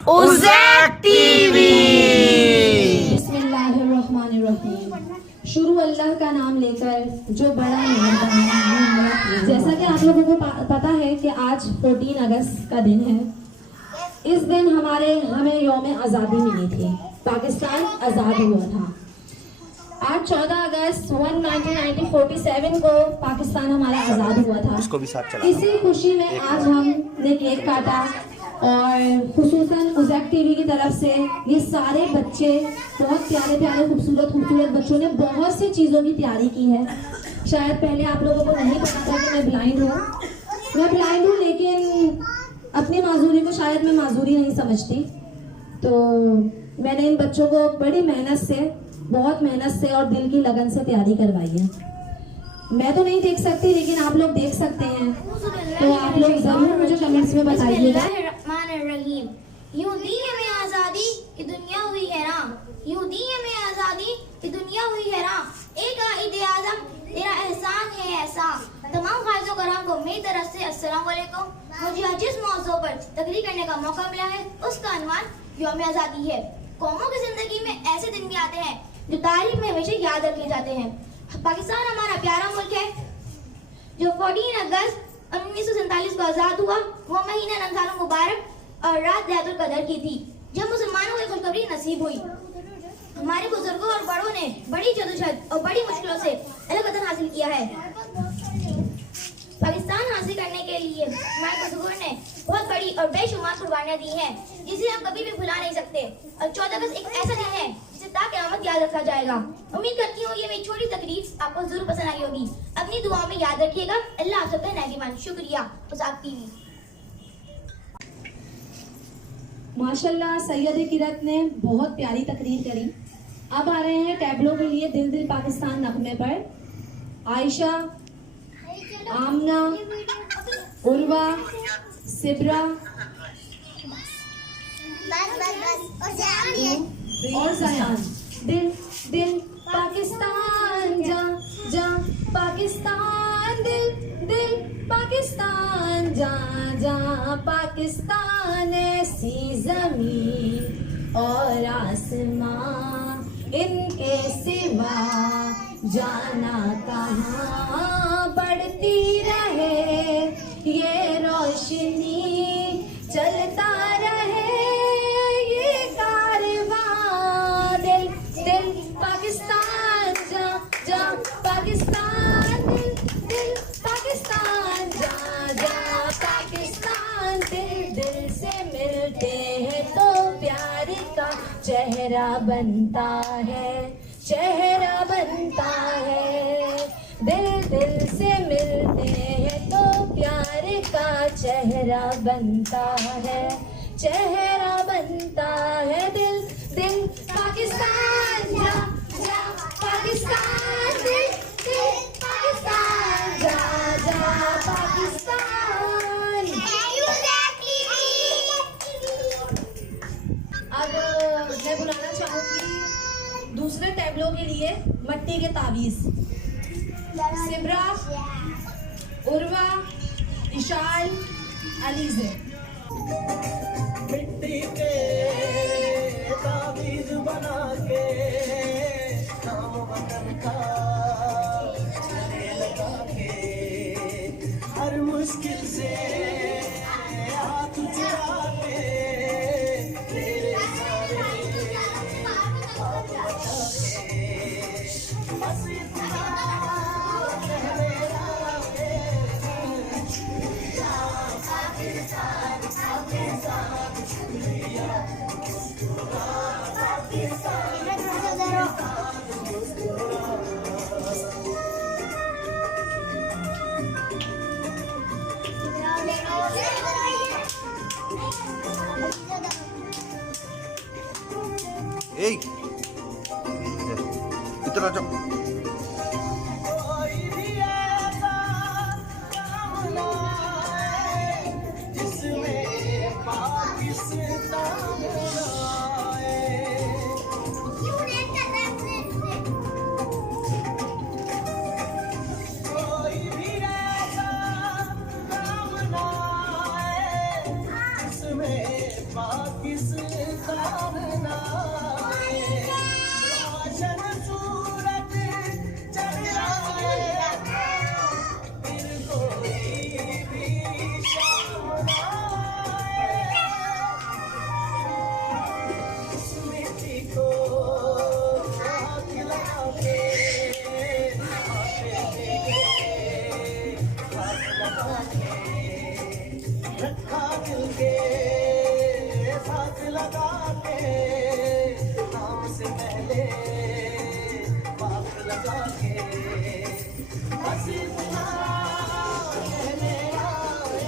उज़ैक TV. बिस्मिल्लाहिर्रहमानिर्रहीम। शुरू अल्लाह का नाम लेकर जो बड़ा मेहरबान है। जैसा कि आप लोगों को पता है कि आज 14 अगस्त का दिन है। इस दिन हमें यौम आज़ादी मिली थी, पाकिस्तान आज़ाद हुआ था। आज 14 अगस्त 1947 को पाकिस्तान हमारा आज़ाद हुआ था। उसको भी साथ चला। इसी खुशी में आज हमने केक काटा और खुसूसन उज़ैक टीवी की तरफ से ये सारे बच्चे, बहुत प्यारे प्यारे खूबसूरत बच्चों ने बहुत सी चीज़ों की तैयारी की है। शायद पहले आप लोगों को नहीं पता था कि मैं ब्लाइंड हूँ, लेकिन अपनी माजूरी को शायद मैं माजूरी नहीं समझती। तो मैंने इन बच्चों को बड़ी बहुत मेहनत से और दिल की लगन से तैयारी करवाई है। मैं तो नहीं देख सकती, लेकिन आप लोग देख सकते हैं, तो आप लोग जरूर मुझे कमेंट्स में बताइएगा। यूं दी हमें आजादी कि दुनिया हुई हैरान, यूं दी हमें आजादी कि दुनिया हुई हैरान। एक कायदे आज़म तेरा एहसान है ऐसा। तमाम ख्वाहिशों कराम को मेरी तरफ से अस्सलाम वालेकुम। मुझे आज जिस मौजू पर तकरीर करने का मौका मिला है उसका अनवान यौम आज़ादी है। कौमों की जिंदगी में ऐसे दिन भी आते हैं जो तारीख में हमेशा याद रखे जाते हैं। पाकिस्तान हमारा प्यारा मुल्क है जो 14 अगस्त 1947 को आज़ाद हुआ। वो महीना रमज़ान मुबारक और रात लैलतुल कदर की थी, जब मुसलमानों को खुशखबरी नसीब हुई। हमारे बुजुर्गों और बड़ों ने बड़ी जद्दोजहद और बड़ी मुश्किलों से अलग वतन हासिल किया है। पाकिस्तान हासिल करने के लिए हमारे बुजुर्गों ने बहुत बड़ी और बेशुमार कुर्बानियां दी हैं, जिसे हम कभी भी भुला नहीं सकते। और 14 अगस्त एक ऐसा दिन है जिसे क़यामत याद रखा जाएगा। उम्मीद करती हूँ ये मेरी छोटी तकरीर आपको जरूर पसंद आई होगी। अपनी दुआओं में याद रखिएगा। अल्लाह आप सबका नेगीमान। शुक्रिया उज़ैक टीवी। माशाल्लाह सैयद किरत ने बहुत प्यारी तकरीर करी। अब आ रहे हैं टैबलो के लिए दिल दिल पाकिस्तान नगमे पर। आयशा, आमना, उर्वा, सिब्रा और ज़यान। दिल दिल पाकिस्तान जा जा पाकिस्तान, दिल दिल पाकिस्तान जा जा पाकिस्तान। ऐसी ज़मीन और आसमां इनके सिवा जाना कहाँ। बढ़ती रहे ये रोशनी, चलता रहे ये कारवां। दिल दिल पाकिस्तान जा जा पाकिस्तान, दिल दिल पाकिस्तान जा जा पाकिस्तान। दिल दिल से मिलते हैं तो प्यार का चेहरा बनता है, चेहरा बनता है। दिल दिल से मिलते हैं तो प्यार का चेहरा बनता है, चेहरा बनता है। दिल दिल पाकिस्तान जा जा पाकिस्तान, दिल दिल पाकिस्तान जा जा पाकिस्तान। अब मैं बुलाना चाहूंगी दूसरे टैबलो के लिए मट्टी के तावीज़। सिब्रा, उर्वा, इशाल, अलीज़े। मिट्टी के तावीज़ बना के नाम वतन का गले लगा के, हर मुश्किल से हाथ चुरा के तेरे सारे हाथ बचा के, बस इतना इतना जाओ। कोई भी ऐसा काम ना आए जिसमें पाकिस्तान आए। कोई भी ऐसा काम ना आए जिसमें पाकिस्तान आए, रोशन सूरज जलाए, फिर कोई भी शाम आए, स्मृति को हाथ लगा के, हाथ लगा के, रखा दिल के साथ लगा के, नाम से पहले बात लगा के, बस इतना कहने आए,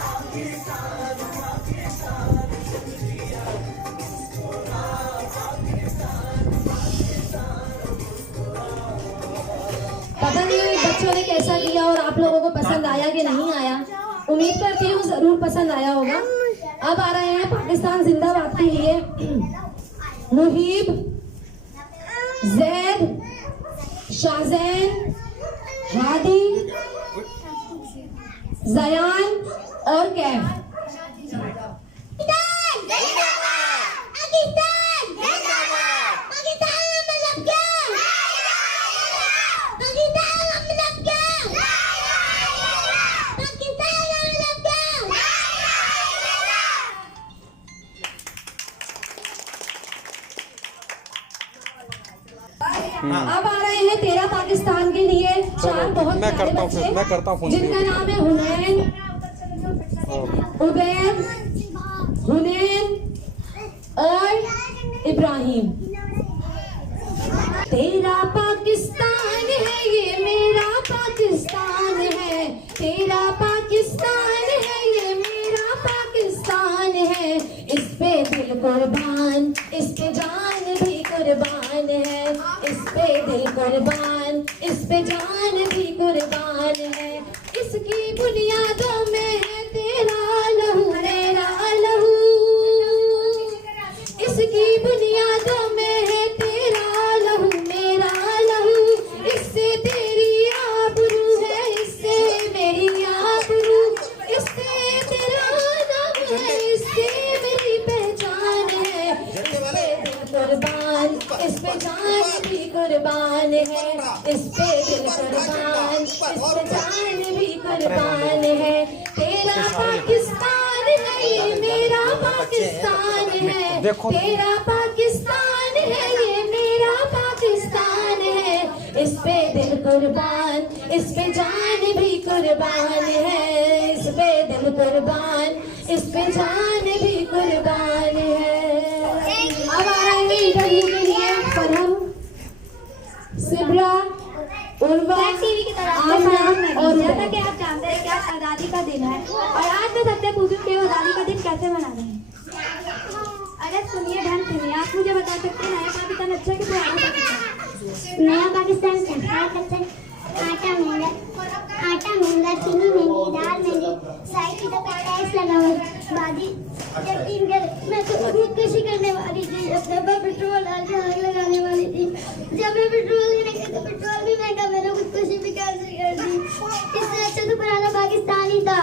पाकिस्तान पाकिस्तान शुक्रिया, मुस्कुरा पाकिस्तान पाकिस्तान। पता नहीं बच्चों ने कैसा किया और आप लोगों को पसंद आया कि नहीं आया। उम्मीद करती हूँ जरूर पसंद आया होगा। अब आ रहे हैं पाकिस्तान जिंदाबाद के लिए मुहीब, जैद, शाहजैन, हादी, जयान और कैफ। अब आ रहे हैं तेरा पाकिस्तान के लिए चार बहुत मैं प्यारे करता हूँ बच्चे, मैं करता हूँ जिनका नाम है हुनैन, उबैद, हुनैन और इब्राहिम। तेरा पाकिस्तान है ये मेरा पाकिस्तान है, तेरा पाकिस्तान है ये मेरा पाकिस्तान है, इस पे दिल कुर्बान, इस पे जान भी कुर्बान है, इस पे दिल कुर्बान, इस पे जान भी कुर्बान है, इसकी बुनियादों में है तेरा लहू मेरा लहू, इसकी बुनियादों में है तेरा लहू मेरा लहू, इससे तेरी आबरू है, इससे मेरी आबरू, इससे तेरा नाम है, इससे मेरी पहचान है, इस पे दिल कुर्बान, इस पे जान भी कुर्बान है, इस पे दिल कुर्बान, इस पे जान भी कुर्बान है, तेरा पाकिस्तान है ये मेरा पाकिस्तान है, तेरा पाकिस्तान है ये मेरा पाकिस्तान है, इस पे दिल कुर्बान, इस पे जान भी कुर्बान है, इस पे दिल कुर्बान, इस पे जान भी कुर्बान है। अब आ रहे हैं इंटरव्यू के लिए फरहम, सिब्रा, उर्वा, टीवी की तरफ से आमना और जैसा कि आप जानते हैं कि आज आज़ादी का दिन है और आज मैं सबसे पूछूं कि वो आज़ादी का दिन कैसे मना रहे हैं। अरे सुनिए ध्यान सुनिए, आप मुझे बता सकते हैं नया पाकिस्तान अच्छा कि पुराना पाकिस्तान? नया पाकिस्तान आटा महंगा, चीनी महंगी, दाल महंगी, साई की तो टैक्स लगा हुआ है, बाजी जब दिन कर मैं तो खुदकुशी करने वाली थी, अपने पर पेट्रोल डाल के आग लगाने वाली थी, जब मैं पेट्रोल लेने गई तो पेट्रोल भी महंगा, मैंने खुदकुशी भी कैसे कर दी, इससे अच्छा तो पुराना पाकिस्तान ही था।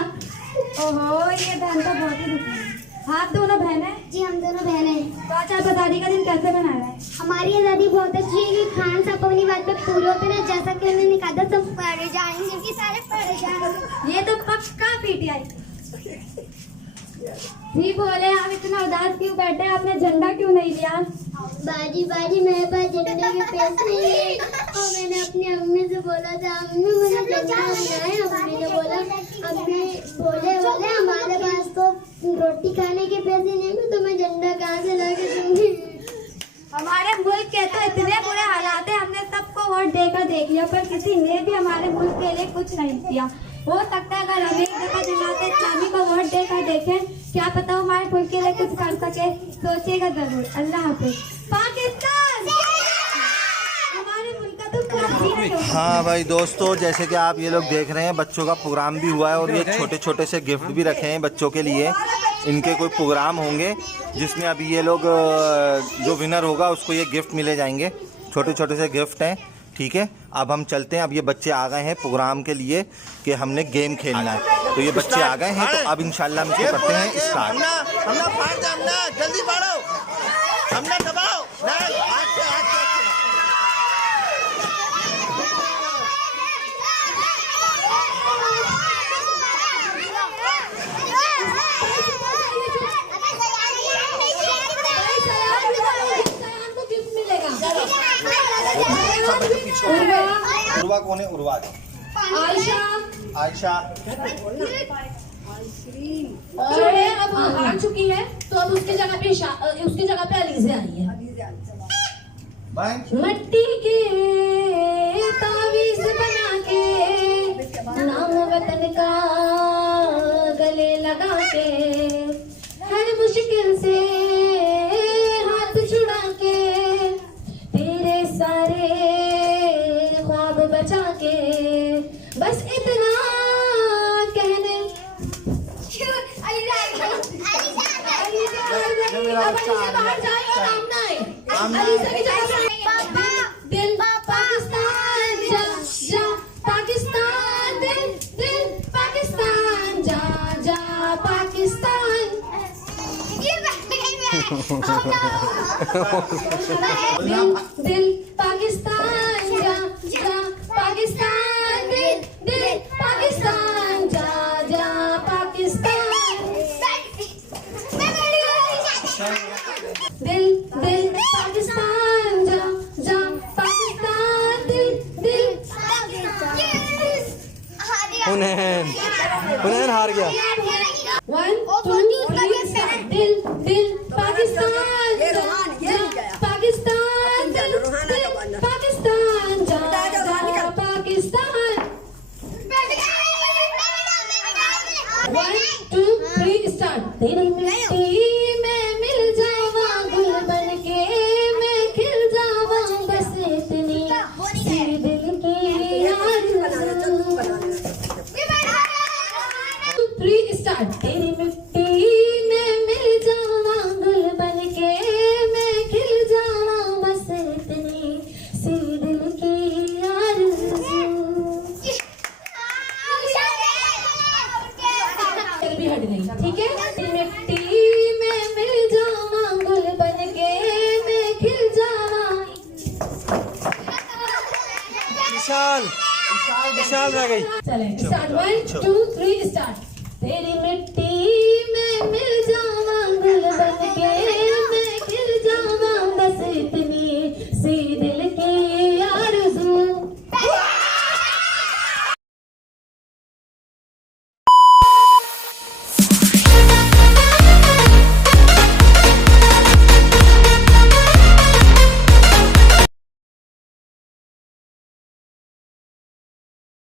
ओहो, ये बहन तो बहुत ही दुखी है। आप दोनों बहन हैं? जी हम दोनों बहनें हैं। तो आज आप आज़ादी का दिन कैसे मना रहे हैं? हमारी आज़ादी बहुत अच्छी है कि खान साहब अपनी बात पे पूरे होते रहे, जैसा कि उन्होंने कहा था सब पढ़ जाएंगे कि सारे पढ़ जाएंगे। ये तो पक्का पीटीआई। जी बोले, आप इतना उदास क्यों बैठे हैं? आपने झंडा क्यों नहीं लिया? बाजी मेरे पास झंडे के पैसे नहीं है और मैंने अपनी अम्मी से बोला था, अम्मी मुझे झंडा लेना है। अम्मी ने बोला, अम्मी बोले हमारे पास तो रोटी खाने के पैसे नहीं है, तो मैं झंडा कहाँ से ला के दूंगी। हमारे मुल्क के तो इतने बुरे हालात हैं, हमने सबको वोट देकर देख लिया पर किसी ने भी हमारे मुल्क के लिए कुछ नहीं किया। हो सकता है अगर हम एक दफा जमात इस्लामी को वोट देकर देखें, क्या पता हमारे मुल्क के लिए कुछ कर सके। सोचिएगा जरूर। अल्लाह हाफिज। पाकिस्तान हमारे मुल्क का तो हाँ भाई दोस्तों, जैसे कि आप ये लोग देख रहे हैं, बच्चों का प्रोग्राम भी हुआ है और ये छोटे छोटे से गिफ्ट भी रखे हैं बच्चों के लिए। इनके कोई प्रोग्राम होंगे जिसमें अभी ये लोग जो विनर होगा उसको ये गिफ्ट मिले जाएंगे। छोटे छोटे से गिफ्ट हैं, ठीक है। अब हम चलते हैं, अब ये बच्चे आ गए हैं प्रोग्राम के लिए कि हमने गेम खेलना है। तो ये बच्चे आ गए हैं, तो अब इंशाल्लाह हम इसको करते हैं स्टार्ट। हमना फाड़ दे, हमना जल्दी फाड़ो, हमना दबाओ, नहीं हाथ से उर्वा कौन है? उर्वा, आयशा आयशा, और अब हार चुकी है, तो अब उसके जगह पे अलीज़े आई है। मट्टी के तावीज़ बना के नाम वतन का गले लगा के हर मुश्किल से हाथ छुड़ा के तेरे सारे ख्वाब बचा के बस इतना कहने अब अलीज़ा बाहर जाए और आमना आए। अलीज़ा की जगह पे दिल पाकिस्तान जा जा पाकिस्तान, दिल दिल पाकिस्तान जा जा पाकिस्तान। दिल पाकिस्तान जा जा पाकिस्तान, दिल दिल पाकिस्तान जा जा पाकिस्तान। दिल दिल पाकिस्तान जा जा पाकिस्तान, दिल दिल हुनैन हार गया। 1 2 3 start। दिल दिल पाकिस्तान जा जा पाकिस्तान, दिल दिल पाकिस्तान जा जा पाकिस्तान। 1 2 3 start। तेरी मिट्टी में मिल जावा गुल बन के मैं खिल जावा, बस इतनी सी दिल की आरज़ू। 3 start। तेरी मिट्टी में मिल जावा गुल बन के मैं खिल जावा, बस इतनी सी दिल की आरज़ू। भी हट गई, ठीक है। मिट्टी में मिल जावा गुल बन के मैं खिल जावा। विशाल, विशाल रह गई। चले स्टार्ट। 1 2 3 स्टार्ट। तेरी मिट्टी